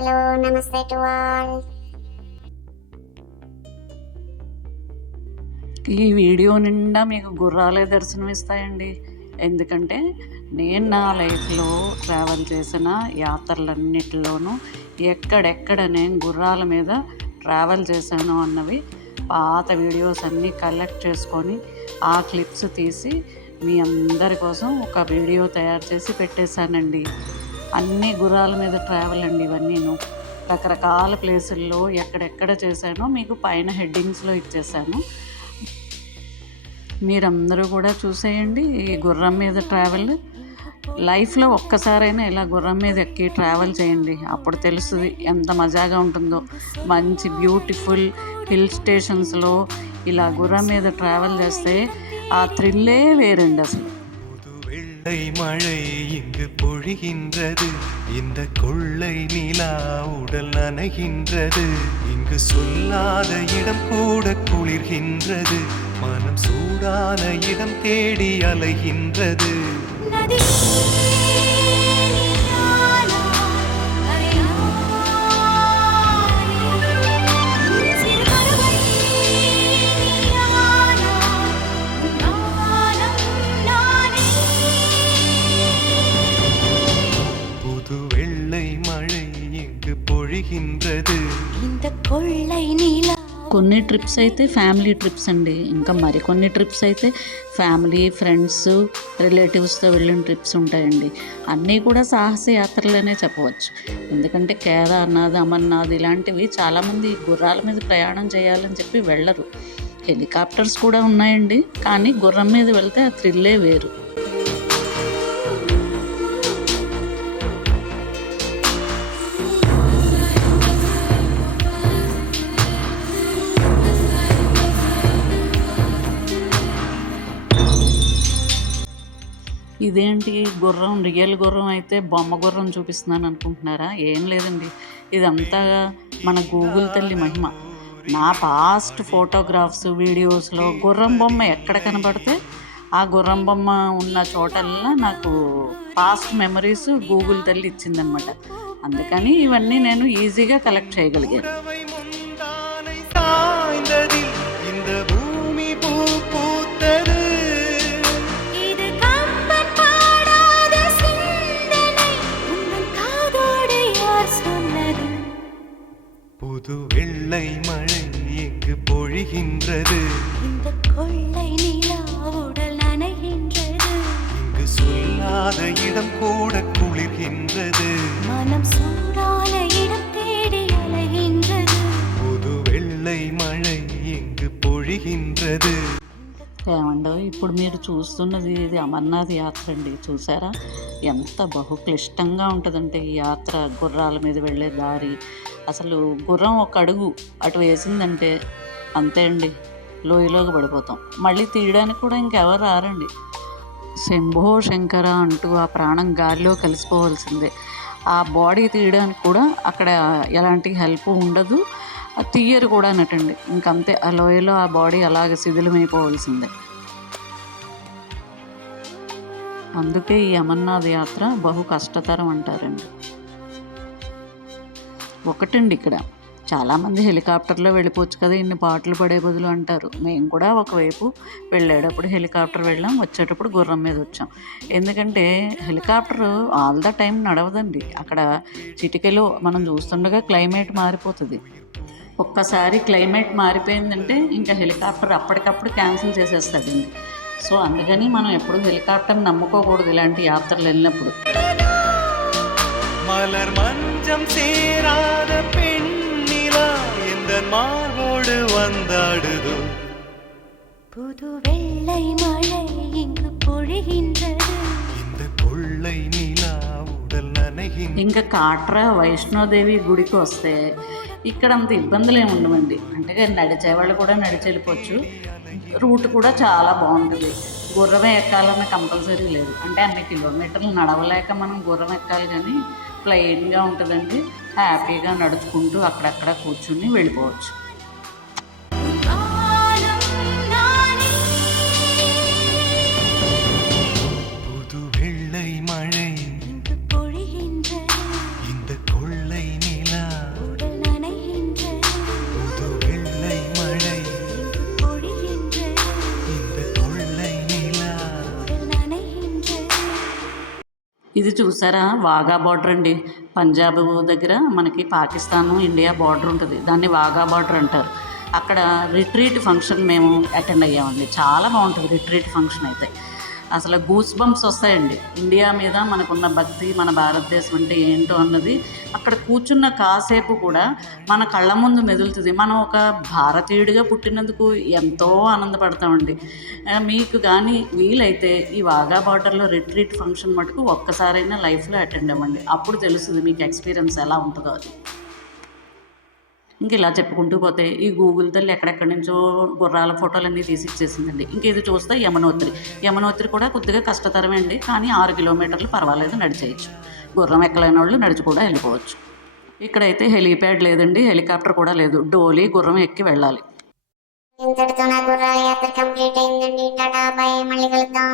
Hello నమస్తే to all. ఈ video నిండా మీకు గుర్రాలే దర్శనమిస్తాయండి. ఎందుకంటే నేను నా లైఫ్లో ట్రావెల్ చేసిన యాత్రలన్నిటిలోనూ ఎక్కడెక్కడ నేను గుర్రాల మీద ట్రావెల్ చేశాను అన్నవి పాత వీడియోస్ అన్నీ కలెక్ట్ చేసుకొని ఆ క్లిప్స్ తీసి మీ అందరి కోసం ఒక వీడియో తయారు చేసి పెట్టేశానండి. అన్ని గుర్రాల మీద ట్రావెల్ అండి ఇవన్నీను. రకరకాల ప్లేసుల్లో ఎక్కడెక్కడ చేశానో మీకు పైన హెడ్డింగ్స్లో ఇచ్చేసాను. మీరందరూ కూడా చూసేయండి. ఈ గుర్రం మీద ట్రావెల్ లైఫ్లో ఒక్కసారైనా ఇలా గుర్రం మీద ఎక్కి ట్రావెల్ చేయండి. అప్పుడు తెలుస్తుంది ఎంత మజాగా ఉంటుందో. మంచి బ్యూటిఫుల్ హిల్ స్టేషన్స్లో ఇలా గుర్రం మీద ట్రావెల్ చేస్తే ఆ థ్రిల్లే వేరండి అసలు. வெள்ளை மழை இங்கு பொழிகின்றது, இந்த கொள்ளை நிலா உடல் நனைகின்றது, இங்கு சொல்லாத இடம் கூட குளிர்கின்றது, மனம் சூடான இடம் தேடி அலைகின்றது. కొన్ని ట్రిప్స్ అయితే ఫ్యామిలీ ట్రిప్స్ అండి. ఇంకా మరికొన్ని ట్రిప్స్ అయితే ఫ్యామిలీ, ఫ్రెండ్స్, రిలేటివ్స్తో వెళ్ళిన ట్రిప్స్ ఉంటాయండి. అన్నీ కూడా సాహస యాత్రలనే చెప్పవచ్చు. ఎందుకంటే కేదార్నాథ్, అమర్నాథ్ ఇలాంటివి చాలామంది గుర్రాల మీద ప్రయాణం చేయాలని చెప్పి వెళ్ళరు. హెలికాప్టర్స్ కూడా ఉన్నాయండి, కానీ గుర్రం మీద వెళ్తే ఆ థ్రిల్లే వేరు. ఇదేంటి గుర్రం, రియల్ గుర్రం అయితే బొమ్మ గుర్రం చూపిస్తున్నాను అనుకుంటున్నారా? ఏం లేదండి, ఇదంతా మన గూగుల్ తల్లి మహిమ. నా పాస్ట్ ఫోటోగ్రాఫ్స్, వీడియోస్లో గుర్రం బొమ్మ ఎక్కడ కనబడితే ఆ గుర్రం బొమ్మ ఉన్న చోటల్లా నాకు పాస్ట్ మెమరీస్ గూగుల్ తల్లి ఇచ్చిందనమాట. అందుకని ఇవన్నీ నేను ఈజీగా కలెక్ట్ చేయగలిగాను. புது வெள்ளை மழை இங்கு பொழிகின்றது, இந்த கொள்ளை நிலா உடல் நனைகின்றது, இங்கு சொல்லாத இடம் கூட குளிர்கின்றது, மனம் சூடான இடம் தேடி அலைகின்றது. புது வெள்ளை மழை இங்கு பொழிகின்றது. ఏమండో ఇప్పుడు మీరు చూస్తున్నది ఇది అమర్నాథ్ యాత్ర అండి. చూసారా ఎంత బహుక్లిష్టంగా ఉంటుందంటే ఈ యాత్ర. గుర్రాల మీద వెళ్ళే దారి అసలు గుర్రం ఒక అడుగు అటు వేసిందంటే అంతే అండి, లోయలోకి పడిపోతాం. మళ్ళీ తీయడానికి కూడా ఇంకెవరు రారండి. శంభో శంకర అంటూ ఆ ప్రాణం గాలిలో కలిసిపోవాల్సిందే. ఆ బాడీ తీయడానికి కూడా అక్కడ ఎలాంటి హెల్ప్ ఉండదు, తీయరు కూడా అన్నట్టండి. ఇంకంతే, ఆ లోయలో ఆ బాడీ అలాగే శిథిలమైపోవాల్సిందే. అందుకే ఈ అమర్నాథ్ యాత్ర బహు కష్టతరం అంటారండి. ఒకటండి, ఇక్కడ చాలామంది హెలికాప్టర్లో వెళ్ళిపోవచ్చు కదా ఇన్ని పాటలు పడే బదులు అంటారు. మేము కూడా ఒకవైపు వెళ్ళేటప్పుడు హెలికాప్టర్ వెళ్ళాం, వచ్చేటప్పుడు గుర్రం మీద వచ్చాం. ఎందుకంటే హెలికాప్టర్ ఆల్ ద టైం నడవదండి. అక్కడ చిటికెలో మనం చూస్తుండగా క్లైమేట్ మారిపోతుంది. ఒక్కసారి క్లైమేట్ మారిపోయిందంటే ఇంకా హెలికాప్టర్ అప్పటికప్పుడు క్యాన్సిల్ చేసేస్తాడండి. సో అందుకని మనం ఎప్పుడు హెలికాప్టర్ నమ్ముకోకూడదు ఇలాంటి యాత్రలు వెళ్ళినప్పుడు. மலர் மஞ்சம் சேராத பெண்ணிலா எந்த மார்போடு வந்தாடுதோ, புது வெள்ளை மழை இங்கு பொழிகின்றது, இந்த கொள்ளை நிலா உடல் நனைகின்றது. ఇంకా కాట్రా వైష్ణోదేవి గుడికి వస్తే ఇక్కడ అంత ఇబ్బందులు ఏమి ఉండవండి. అంటే నడిచేవాళ్ళు కూడా నడిచి వెళ్ళిపోవచ్చు. రూట్ కూడా చాలా బాగుంటుంది. గుర్రమే ఎక్కాలన్న కంపల్సరీ లేదు. అంటే అన్ని కిలోమీటర్లు నడవలేక మనం గుర్రం ఎక్కాలి, కానీ ప్లెయిన్గా ఉంటుందండి. హ్యాపీగా నడుచుకుంటూ అక్కడక్కడ కూర్చుని వెళ్ళిపోవచ్చు. புது வெள்ளை மழை இங்கு பொழிகின்றது, இந்த கொள்ளை நிலா ఇది చూసారా వాఘా బార్డర్ అండి. పంజాబ్ దగ్గర మనకి పాకిస్తాను ఇండియా బార్డర్ ఉంటుంది, దాన్ని వాఘా బార్డర్ అంటారు. అక్కడ రిట్రీట్ ఫంక్షన్ మేము అటెండ్ అయ్యామండి. చాలా బాగుంటుంది రిట్రీట్ ఫంక్షన్ అయితే. అసలు గూస్ బంప్స్ వస్తాయండి. ఇండియా మీద మనకున్న భక్తి, మన భారతదేశం అంటే ఏంటో అన్నది అక్కడ కూర్చున్న కాసేపు కూడా మన కళ్ళ ముందు మెదులుతుంది. మనం ఒక భారతీయుడిగా పుట్టినందుకు ఎంతో ఆనందపడతామండి. మీకు కానీ వీలైతే ఈ వాఘా బార్డర్లో రిట్రీట్ ఫంక్షన్ మటుకు ఒక్కసారైనా లైఫ్లో అటెండ్ అవ్వండి. అప్పుడు తెలుస్తుంది మీకు ఎక్స్పీరియన్స్ ఎలా ఉంటుందో అది. ఇంక ఇలా చెప్పుకుంటూ పోతే ఈ గూగుల్ తల్లి ఎక్కడెక్కడి నుంచో గుర్రాల ఫోటోలన్నీ తీసి ఇచ్చేసిందండి. ఇంక ఇది చూస్తే యమునోత్రి కూడా కొద్దిగా కష్టతరమే అండి, కానీ 6 కిలోమీటర్లు పర్వాలేదు, నడిచేయచ్చు. గుర్రం ఎక్కలేని వాళ్ళు నడిచి కూడా వెళ్ళిపోవచ్చు. ఇక్కడైతే హెలీప్యాడ్ లేదండి, హెలికాప్టర్ కూడా లేదు, డోలీ గుర్రం ఎక్కి వెళ్ళాలి. ఇంతటితో నా గుర్రాల యాత్ర కంప్లీట్ అయిందండి. టాటా బై, మళ్ళీ కలుద్దాం.